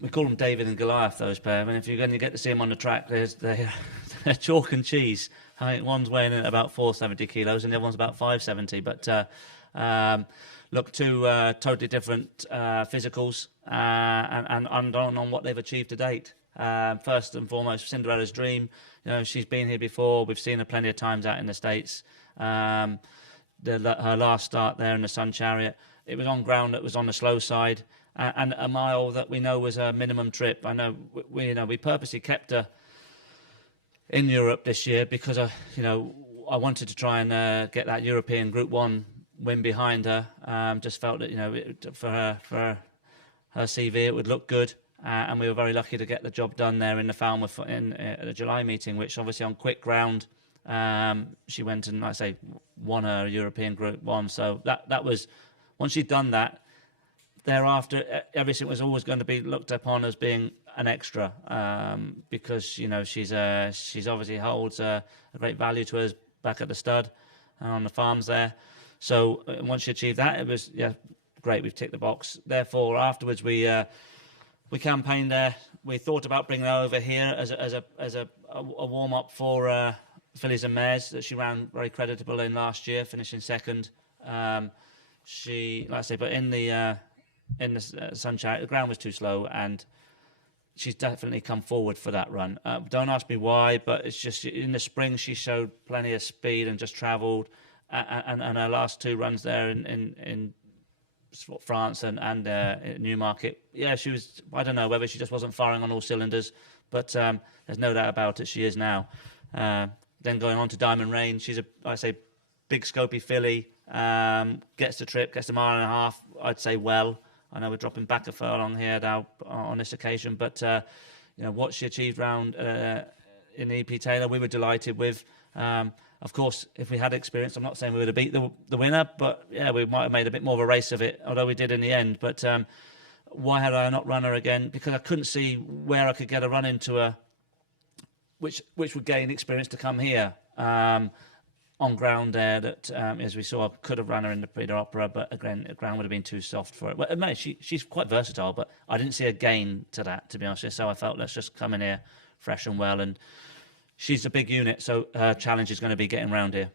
we call them David and Goliath, those pair. I mean, if you're going to get to see them on the track, they're chalk and cheese. I think one's weighing in at about 470 kilos and the other one's about 570. But look, two totally different physicals and on what they've achieved to date. First and foremost, Cinderella's dream. You know, she's been here before. We've seen her plenty of times out in the States. Her last start there in the Sun Chariot, it was on ground that was on the slow side, and a mile that we know was a minimum trip. I know we purposely kept her in Europe this year because I wanted to try and get that European Group 1 win behind her. Just felt that for her CV it would look good, and we were very lucky to get the job done there in the Falmouth at the July meeting, which obviously on quick ground she went and, like I say, won her European Group 1. So that was, once she'd done that, thereafter everything was always going to be looked upon as being an extra, because she's obviously holds a great value to us back at the stud on the farms there. So once she achieved that, it was great. We've ticked the box. Therefore, afterwards we campaigned there. We thought about bringing her over here as a warm up for fillies and mares that she ran very creditable in last year, finishing second. She, like I say, but in the Sun Chariot, the ground was too slow, and she's definitely come forward for that run. Don't ask me why, but it's just in the spring she showed plenty of speed and just travelled, and her last two runs there in France and Newmarket, she was, I don't know whether she just wasn't firing on all cylinders, but there's no doubt about it, she is now. Then going on to Diamond Rain, she's big scopy filly, gets the trip, gets the mile and a half, I'd say well. I know we're dropping back a furlong here now on this occasion, but what she achieved round in EP Taylor, we were delighted with. Of course, if we had experience, I'm not saying we would have beat the winner, but we might have made a bit more of a race of it, although we did in the end. But why had I not run her again? Because I couldn't see where I could get a run into her, which would gain experience to come here. On ground there that, as we saw, could have run her in the Prix d'Opera, but again, the ground would have been too soft for it. Well, she's quite versatile, but I didn't see a gain to that, to be honest. So I felt, let's just come in here fresh and well. And she's a big unit, so her challenge is going to be getting round here.